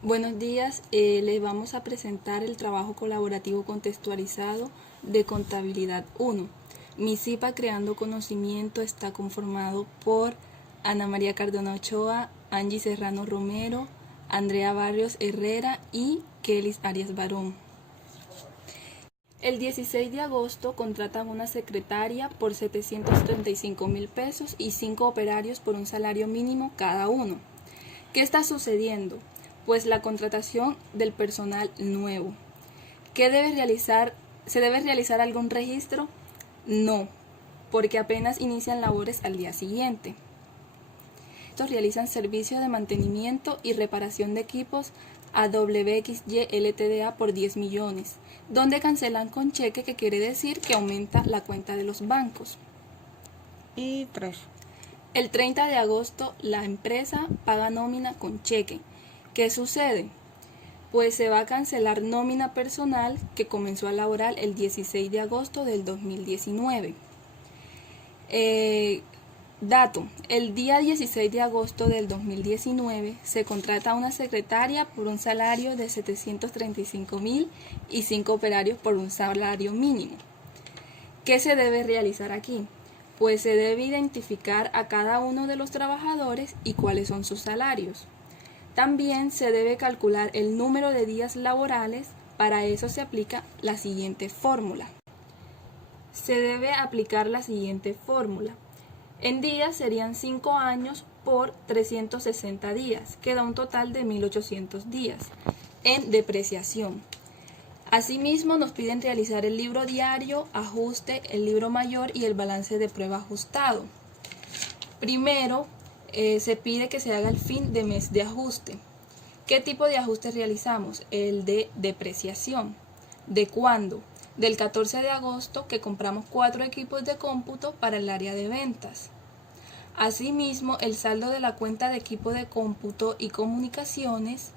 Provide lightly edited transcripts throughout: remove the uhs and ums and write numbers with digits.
Buenos días, les vamos a presentar el trabajo colaborativo contextualizado de Contabilidad 1. MISIPA Creando Conocimiento está conformado por Ana María Cardona Ochoa, Angie Serrano Romero, Andrea Barrios Herrera y Kelis Arias Barón. El 16 de agosto contratan una secretaria por 735,000 pesos y 5 operarios por un salario mínimo cada uno. ¿Qué está sucediendo? Pues la contratación del personal nuevo. ¿Qué debe realizar? ¿Se debe realizar algún registro? No, porque apenas inician labores al día siguiente. Estos realizan servicios de mantenimiento y reparación de equipos a WXY LTDA por 10 millones, donde cancelan con cheque, que quiere decir que aumenta la cuenta de los bancos. Y 3. El 30 de agosto la empresa paga nómina con cheque. ¿Qué sucede? Pues se va a cancelar nómina personal que comenzó a laborar el 16 de agosto del 2019. Dato, el día 16 de agosto del 2019 se contrata a una secretaria por un salario de 735,000 y 5 operarios por un salario mínimo. ¿Qué se debe realizar aquí? Pues se debe identificar a cada uno de los trabajadores y cuáles son sus salarios. También se debe calcular el número de días laborales. Para eso se aplica la siguiente fórmula. Se debe aplicar la siguiente fórmula. En días serían 5 años por 360 días, que da un total de 1.800 días. En depreciación. Asimismo, nos piden realizar el libro diario, ajuste, el libro mayor y el balance de prueba ajustado. Primero, se pide que se haga el fin de mes de ajuste. ¿Qué tipo de ajuste realizamos? El de depreciación. ¿De cuándo? Del 14 de agosto, que compramos 4 equipos de cómputo para el área de ventas. Asimismo, el saldo de la cuenta de equipo de cómputo y comunicaciones,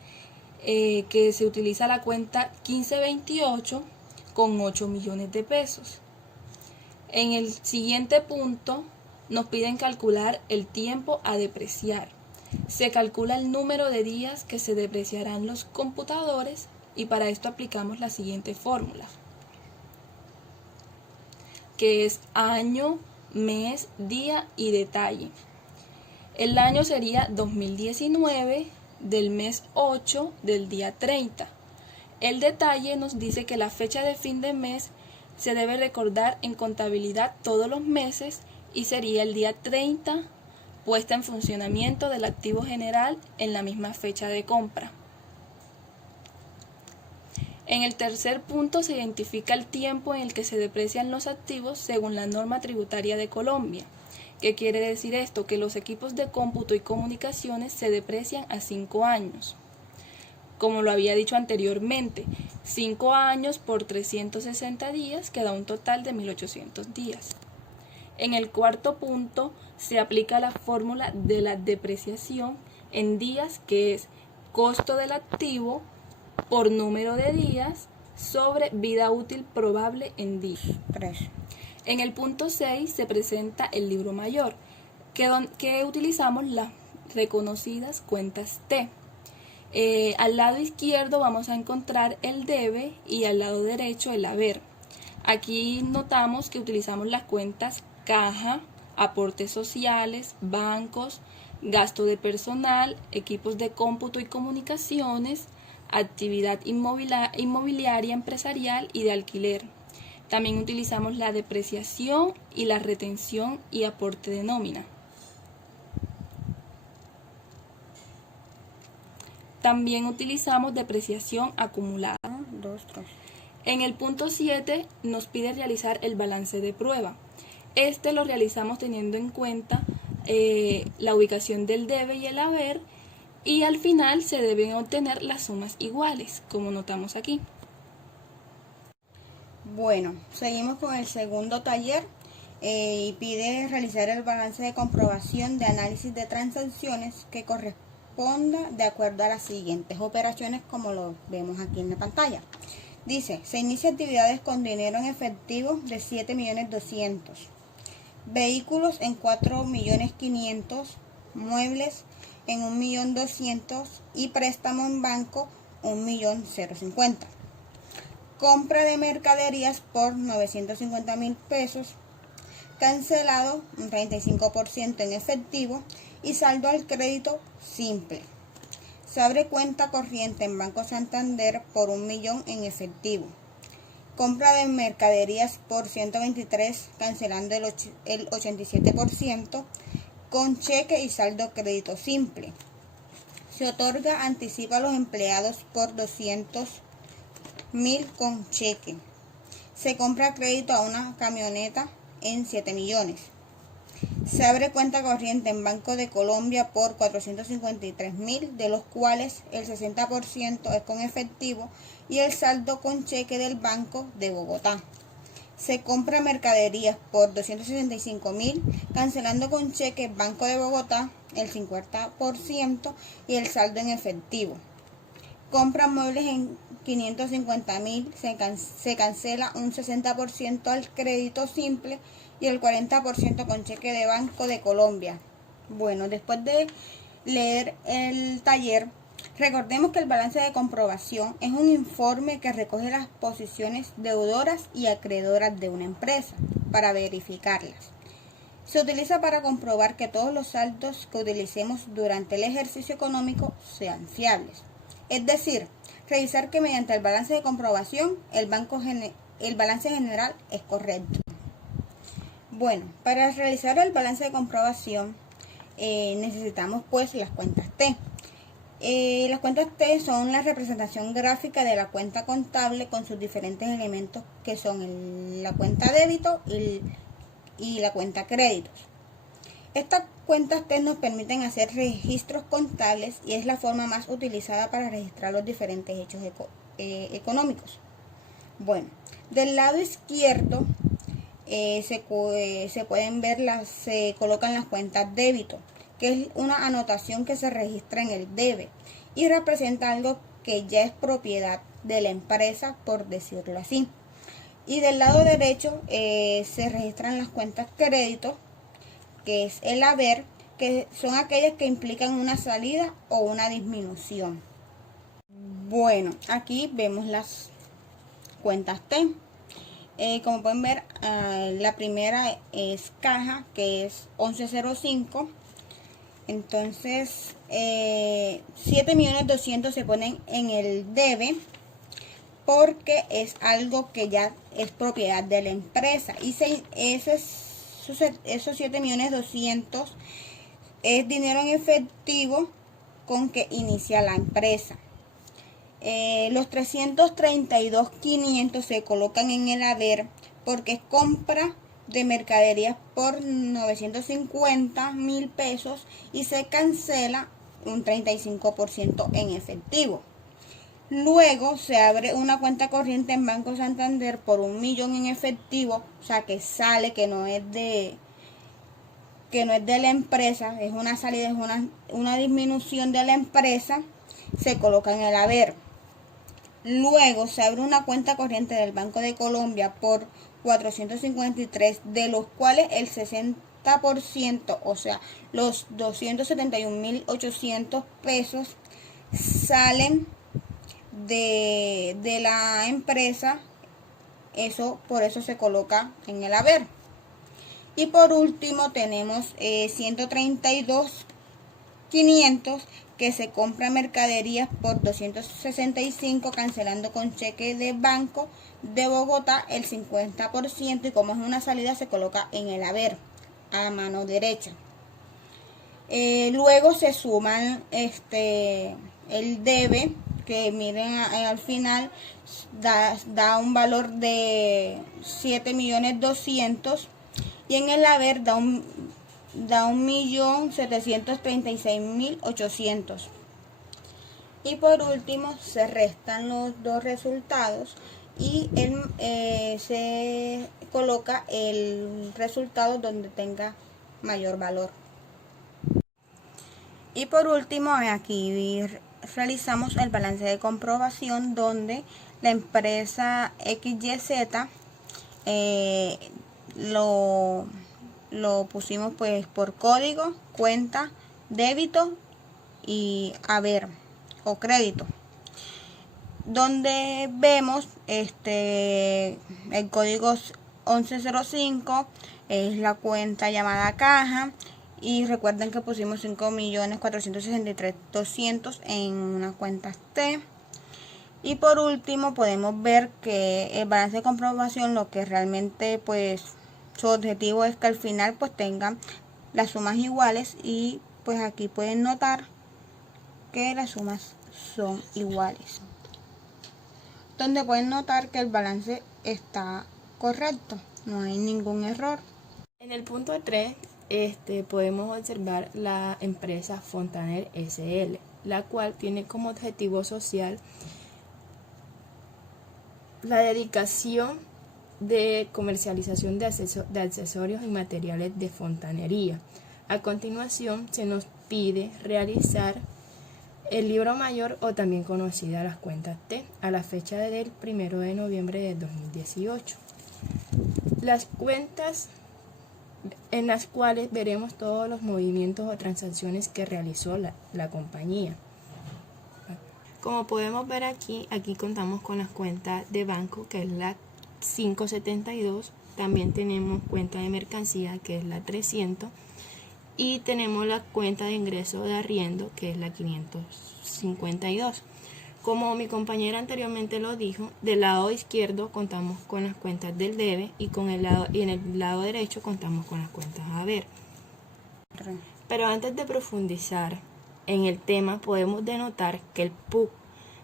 que se utiliza la cuenta 1528 con 8 millones de pesos. En el siguiente punto nos piden calcular el tiempo a depreciar. Se calcula el número de días que se depreciarán los computadores y para esto aplicamos la siguiente fórmula, que es año, mes, día y detalle. El año sería 2019 del mes 8 del día 30. El detalle nos dice que la fecha de fin de mes se debe recordar en contabilidad todos los meses y sería el día 30, puesta en funcionamiento del activo general en la misma fecha de compra. En el tercer punto se identifica el tiempo en el que se deprecian los activos según la norma tributaria de Colombia. ¿Qué quiere decir esto? Que los equipos de cómputo y comunicaciones se deprecian a 5 años. Como lo había dicho anteriormente, 5 años por 360 días, que da un total de 1.800 días. En el cuarto punto se aplica la fórmula de la depreciación en días, que es costo del activo por número de días sobre vida útil probable en días. 3. En el punto 6 se presenta el libro mayor, que utilizamos las reconocidas cuentas T. Al lado izquierdo vamos a encontrar el debe y al lado derecho el haber. Aquí notamos que utilizamos las cuentas caja, aportes sociales, bancos, gasto de personal, equipos de cómputo y comunicaciones, actividad inmobiliaria empresarial y de alquiler. También utilizamos la depreciación y la retención y aporte de nómina. También utilizamos depreciación acumulada. 2, 3. En el punto 7 nos pide realizar el balance de prueba. Este lo realizamos teniendo en cuenta la ubicación del debe y el haber, y al final se deben obtener las sumas iguales, como notamos aquí. Bueno, seguimos con el segundo taller y pide realizar el balance de comprobación de análisis de transacciones que corresponda de acuerdo a las siguientes operaciones, como lo vemos aquí en la pantalla. Dice, se inicia actividades con dinero en efectivo de 7.200.000, vehículos en 4.500.000, muebles en 1.200.000 y préstamo en banco 1.050.000. Compra de mercaderías por 950.000 pesos, cancelado un 35% en efectivo y saldo al crédito simple. Se abre cuenta corriente en Banco Santander por 1.000.000 en efectivo. Compra de mercaderías por 123, cancelando el 87% con cheque y saldo crédito simple. Se otorga anticipo a los empleados por 200.000 con cheque. Se compra crédito a una camioneta en 7 millones. Se abre cuenta corriente en Banco de Colombia por 453.000, de los cuales el 60% es con efectivo y el saldo con cheque del Banco de Bogotá. Se compra mercaderías por 265.000, cancelando con cheque Banco de Bogotá el 50% y el saldo en efectivo. Compra muebles en 550.000, se cancela un 60% al crédito simple y el 40% con cheque de Banco de Colombia. Bueno, después de leer el taller, recordemos que el balance de comprobación es un informe que recoge las posiciones deudoras y acreedoras de una empresa para verificarlas. Se utiliza para comprobar que todos los saldos que utilicemos durante el ejercicio económico sean fiables. Es decir, revisar que mediante el balance de comprobación el balance general es correcto. Bueno, para realizar el balance de comprobación necesitamos pues las cuentas T. Las cuentas T son la representación gráfica de la cuenta contable con sus diferentes elementos que son la cuenta débito y la cuenta créditos. Estas cuentas T nos permiten hacer registros contables y es la forma más utilizada para registrar los diferentes hechos económicos. Bueno, del lado izquierdo se pueden ver se colocan las cuentas débito, que es una anotación que se registra en el debe y representa algo que ya es propiedad de la empresa, por decirlo así. Y del lado derecho se registran las cuentas crédito, que es el haber, que son aquellas que implican una salida o una disminución. Bueno, aquí vemos las cuentas T. Como pueden ver, la primera es caja, que es 1105. Entonces 7.200.000 se ponen en el debe porque es algo que ya es propiedad de la empresa y esos 7.200.000 es dinero en efectivo con que inicia la empresa. Los 332.500 se colocan en el haber porque es compra de mercaderías por 950.000 pesos y se cancela un 35% en efectivo. Luego se abre una cuenta corriente en Banco Santander por 1.000.000 en efectivo, o sea que sale, que no es de la empresa, es una salida, es una disminución de la empresa, se coloca en el haber. Luego se abre una cuenta corriente del Banco de Colombia por 453, de los cuales el 60%, o sea, los 271.800 pesos salen de la empresa. Por eso se coloca en el haber. Y por último tenemos 132.500 que se compra mercaderías por 265, cancelando con cheque de Banco de Bogotá el 50%, y como es una salida se coloca en el haber a mano derecha. Luego se suman el debe, que miren al final da un valor de 7.200.000 y en el haber da 1.736.800. Y por último se restan los dos resultados y se coloca el resultado donde tenga mayor valor. Y por último aquí realizamos el balance de comprobación donde la empresa XYZ lo pusimos pues por código, cuenta, débito y haber o crédito, donde vemos el código 1105 es la cuenta llamada caja, y recuerden que pusimos 5.463.200 en una cuenta T. Y por último podemos ver que el balance de comprobación, lo que realmente pues su objetivo es que al final pues tengan las sumas iguales, y pues aquí pueden notar que las sumas son iguales, donde pueden notar que el balance está correcto, no hay ningún error. En el punto 3 podemos observar la empresa Fontaner SL, la cual tiene como objetivo social la dedicación de comercialización de accesorios y materiales de fontanería. A continuación se nos pide realizar el libro mayor, o también conocida las cuentas T, a la fecha del 1 de noviembre de 2018. Las cuentas en las cuales veremos todos los movimientos o transacciones que realizó la compañía. Como podemos ver aquí contamos con las cuentas de banco, que es la 572, también tenemos cuenta de mercancía, que es la 300, y tenemos la cuenta de ingreso de arriendo, que es la 552. Como mi compañera anteriormente lo dijo, del lado izquierdo contamos con las cuentas del debe, y en el lado derecho contamos con las cuentas a haber. Pero antes de profundizar en el tema, podemos denotar que el PUC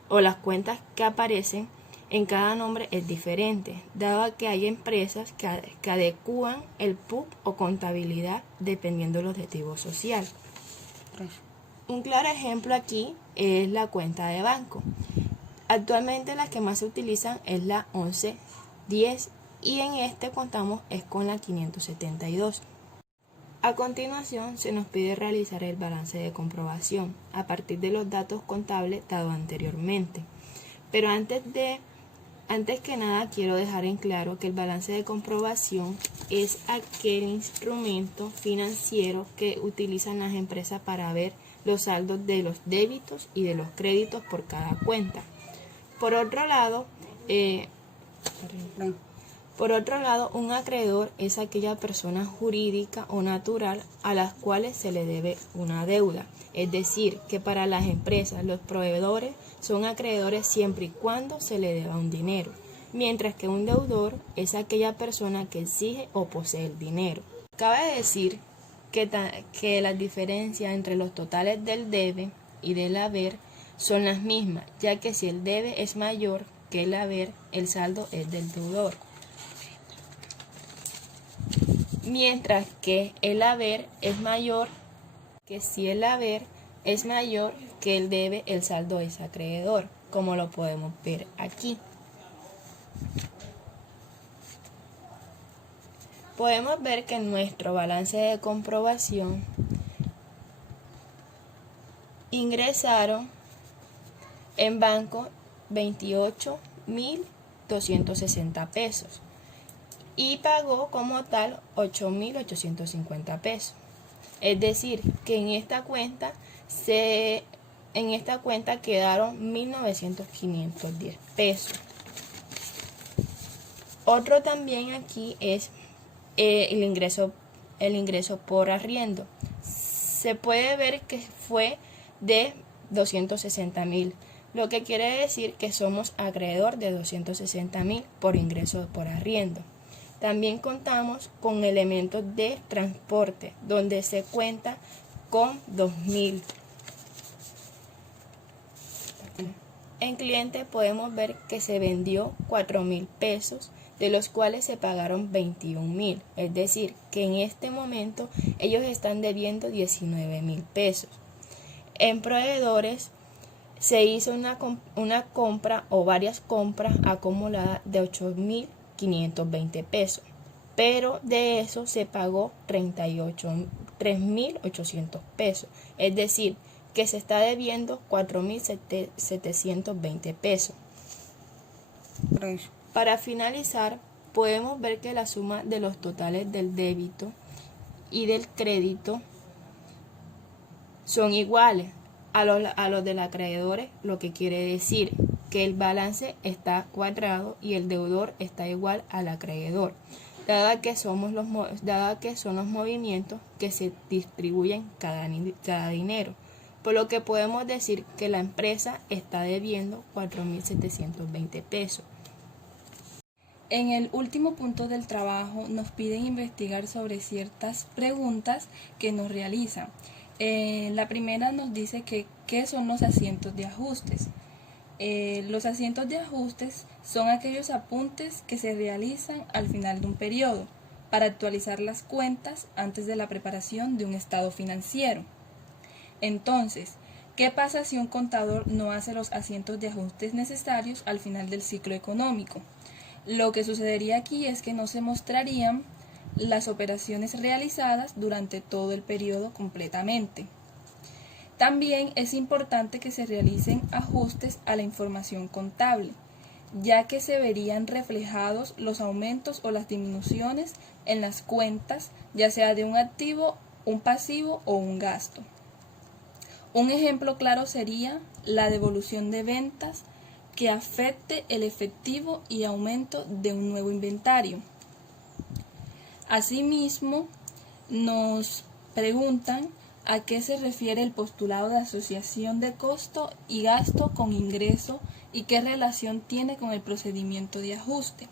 o las cuentas que aparecen en cada nombre es diferente, dado que hay empresas que adecúan el PUC o contabilidad dependiendo del objetivo social. Un claro ejemplo aquí es la cuenta de banco. Actualmente las que más se utilizan es la 1110, y en contamos con la 572. A continuación se nos pide realizar el balance de comprobación a partir de los datos contables dados anteriormente. Pero antes que nada quiero dejar en claro que el balance de comprobación es aquel instrumento financiero que utilizan las empresas para ver los saldos de los débitos y de los créditos por cada cuenta. Por otro lado, un acreedor es aquella persona jurídica o natural a las cuales se le debe una deuda. Es decir, que para las empresas los proveedores son acreedores siempre y cuando se le deba un dinero, mientras que un deudor es aquella persona que exige o posee el dinero. Cabe decir que las diferencias entre los totales del debe y del haber son las mismas, ya que si el debe es mayor que el haber, el saldo es del deudor. Mientras que el haber es mayor, que si el haber es mayor que el debe, el saldo es acreedor, como lo podemos ver aquí. Podemos ver que en nuestro balance de comprobación ingresaron en banco 28.260 pesos. Y pagó como tal 8.850 pesos. Es decir, que en esta cuenta quedaron 1.910 pesos. Otro también aquí es el ingreso por arriendo. Se puede ver que fue de 260.000, lo que quiere decir que somos acreedor de 260.000 por ingreso por arriendo. También contamos con elementos de transporte, donde se cuenta con 2.000. En cliente podemos ver que se vendió 4.000 pesos, de los cuales se pagaron 21.000. Es decir, que en este momento ellos están debiendo 19.000 pesos. En proveedores se hizo una compra o varias compras acumuladas de 8.520 pesos, pero de eso se pagó 3.800 pesos, es decir, que se está debiendo 4.720 pesos. Para finalizar, podemos ver que la suma de los totales del débito y del crédito son iguales, a los del acreedores, lo que quiere decir que el balance está cuadrado y el deudor está igual al acreedor, dada que son los movimientos que se distribuyen cada dinero, por lo que podemos decir que la empresa está debiendo 4.720 pesos. En el último punto del trabajo nos piden investigar sobre ciertas preguntas que nos realizan. La primera nos dice que ¿qué son los asientos de ajustes? Los asientos de ajustes son aquellos apuntes que se realizan al final de un periodo para actualizar las cuentas antes de la preparación de un estado financiero. Entonces, ¿qué pasa si un contador no hace los asientos de ajustes necesarios al final del ciclo económico? Lo que sucedería aquí es que no se mostrarían las operaciones realizadas durante todo el periodo completamente. También es importante que se realicen ajustes a la información contable, ya que se verían reflejados los aumentos o las disminuciones en las cuentas, ya sea de un activo, un pasivo o un gasto. Un ejemplo claro sería la devolución de ventas que afecte el efectivo y aumento de un nuevo inventario. Asimismo, nos preguntan a qué se refiere el postulado de asociación de costo y gasto con ingreso y qué relación tiene con el procedimiento de ajuste.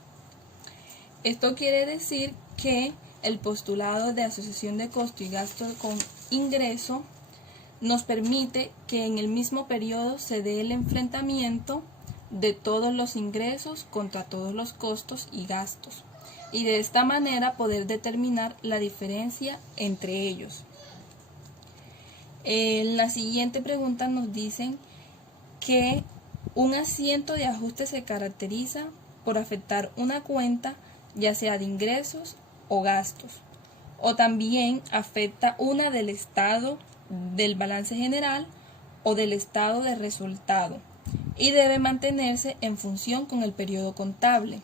Esto quiere decir que el postulado de asociación de costo y gasto con ingreso nos permite que en el mismo periodo se dé el enfrentamiento de todos los ingresos contra todos los costos y gastos, y de esta manera poder determinar la diferencia entre ellos. En la siguiente pregunta nos dicen que un asiento de ajuste se caracteriza por afectar una cuenta, ya sea de ingresos o gastos, o también afecta una del estado del balance general o del estado de resultado, y debe mantenerse en función con el periodo contable.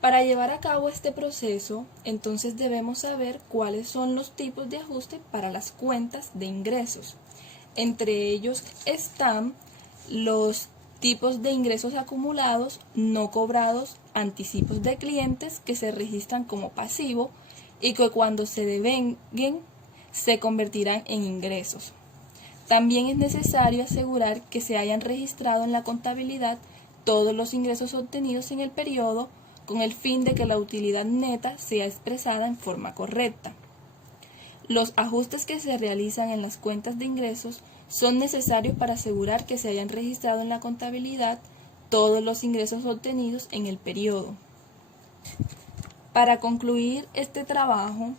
Para llevar a cabo este proceso, entonces debemos saber cuáles son los tipos de ajuste para las cuentas de ingresos. Entre ellos están los tipos de ingresos acumulados, no cobrados, anticipos de clientes que se registran como pasivo y que cuando se devenguen se convertirán en ingresos. También es necesario asegurar que se hayan registrado en la contabilidad todos los ingresos obtenidos en el periodo con el fin de que la utilidad neta sea expresada en forma correcta. Los ajustes que se realizan en las cuentas de ingresos son necesarios para asegurar que se hayan registrado en la contabilidad todos los ingresos obtenidos en el periodo. Para concluir este trabajo,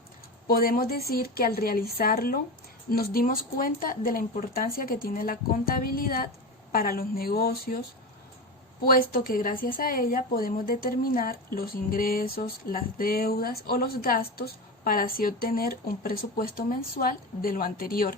podemos decir que al realizarlo nos dimos cuenta de la importancia que tiene la contabilidad para los negocios, puesto que gracias a ella podemos determinar los ingresos, las deudas o los gastos para así obtener un presupuesto mensual de lo anterior.